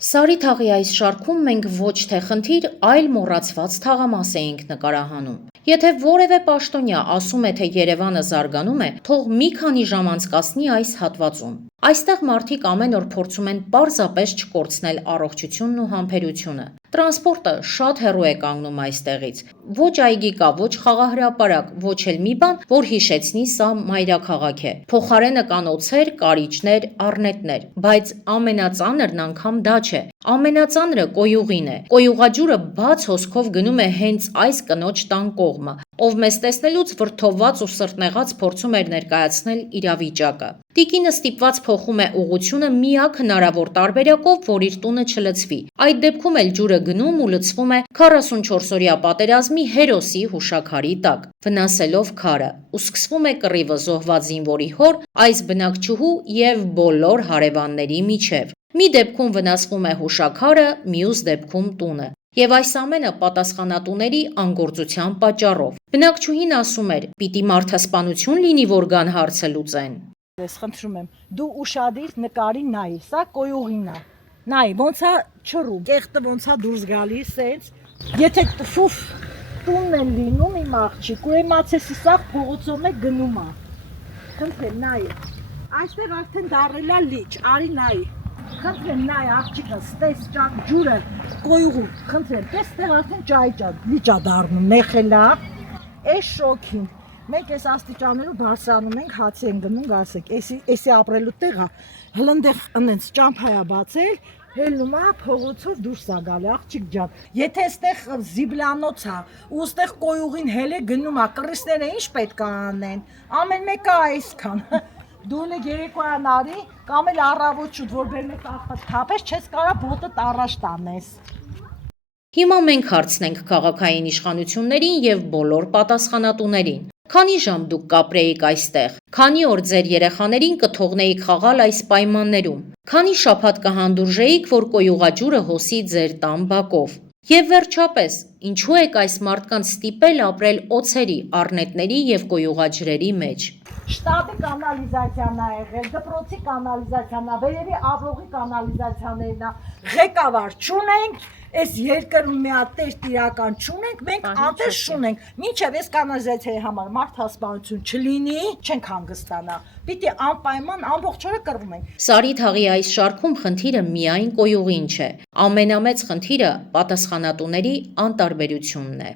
Սարի թաղի այս շարքում մենք ոչ թե խնդիր, այլ մոռացված թաղամաս էինք նկարահանում։ Եթե որևէ պաշտոնյա ասում է, թե Երևանը զարգանում է, թող մի քանի ժամ անցկացնի այս հատվածում։ Այստեղ մարդիկ ամեն օր փորձում են պարզապես չկորցնել առողջությունն ու համբերությունը։ Տրանսպորտը շատ հեռու է կանգնում այստեղից։ Ոչ այգի կա, ոչ խաղահրապարակ, ոչ էլ մի բան, որ հիշեցնի սա մայրաքաղաք է։ Փոխարենը կան օձեր, կարիճներ, առնետներ, բայց ամենածանրն անգամ դա չէ։ Ամենածանրը կոյուղին է։ Կոյուղաջուրը բաց հոսքով գնում է հենց այս կնոջ տան կողմը, ով մեզ տեսնելուց վրդովված ու սրտնեղած փորձում էր ներկայացնել իրավիճակը։ Տիկինը ստիպված փոխում է ուղղությունը միակ հնարավոր տարբերակով, որ իր տունը չլցվի։ Այդ դեպքում էլ ջուրը գնում ու լցվում է 44-օրյա պատերազմի հերոսի հուշաքարի տակ, վնասելով քարը, ու սկսվում է կռիվը զոհված զինվորի հոր, այս բնակչուհու եւ բոլոր հարևանների միջև։ Մի դեպքում վնասվում է հուշաքարը, մյուս դեպքում տունը։ Եվ այս ամենը պատասխանատուների անգործության պատճառով։ Բնակչուհին ասում էր՝ պիտի մարդասպանություն լինի, որ գան հարցը լուծեն։ Ես խնդրում եմ, դու ուշադիր նկարի նայի, սա կոյուղին է։ Նայի, ոնց է չռու, կեղտը ոնց է դուրս գալիս, սենց։ Եթե ֆուֆ տունն են լինում իմ աղջիկ, ու իմացես սա փողոցով է գնում է։ Խնդրեմ, նայի։ Այստեղ արդեն դարել է լիճ, արի նայի։ Խնդրեմ, նայ աղջիկս, տես ջուրը, կոյուղու, խնդրեմ, տես տեղ արդեն լիճ է դառնում, նեխել է, էս շոքին։ Մենք այս աստիճանելու բարձրանում ենք, հացի ենք գնում, գասեք, էսի ապրելու տեղը, հլնդեղ ընենց ճամփա է բացել, հելնում է փողոցով դուրս է գալի, աղջիկ ջան։ Եթե այստեղ զիբլանոց է, ու այստեղ կոյուղին հել է գնում է, կռիստները ինչ պետք է անեն, ամեն մեկը այսքան։ Դու էլ երեկոյան արի, կամ էլ առավոտ շուտ, որ բերմեք աղբաց թափես, չես կարա բոտդ առաջ տանես։ Հիմա մենք հարցնենք քաղաքային իշխանություններին եւ բոլոր պատասխանատուներին։ Քանի ժամ դուք կապրեիք այստեղ։ Քանի օր ձեր երեխաներին կթողնեիք խաղալ այս պայմաններում։ Քանի շաբաթ կհանդուրժեիք, որ կոյուղաջուրը հոսի ձեր տան բակով։ Եվ վերջապես, ինչու եք այս մարդկանց ստիպել ապրել օձերի, առնետների եւ կոյուղաջրերի մեջ։ Շտաբի կանալիզացիան է եղել, դպրոցի կանալիզացիան է, վերևի ավլողի կանալիզացիաներն է, ղեկավար չունենք, այս երկրում մի հատ տեր տիրական չունենք, մենք անտեր շունենք, մինչև այս կանալիզացիայի համար մարդասպանություն չլինի, չենք հանգստանա, պիտի անպայման ամբողջ օրը կռվում ենք։ Սարի թաղի այս շարքում խնդիրը միայն կոյուղին չէ, ամենամեծ խնդիրը պատասխանատուների անտարբերությունն է։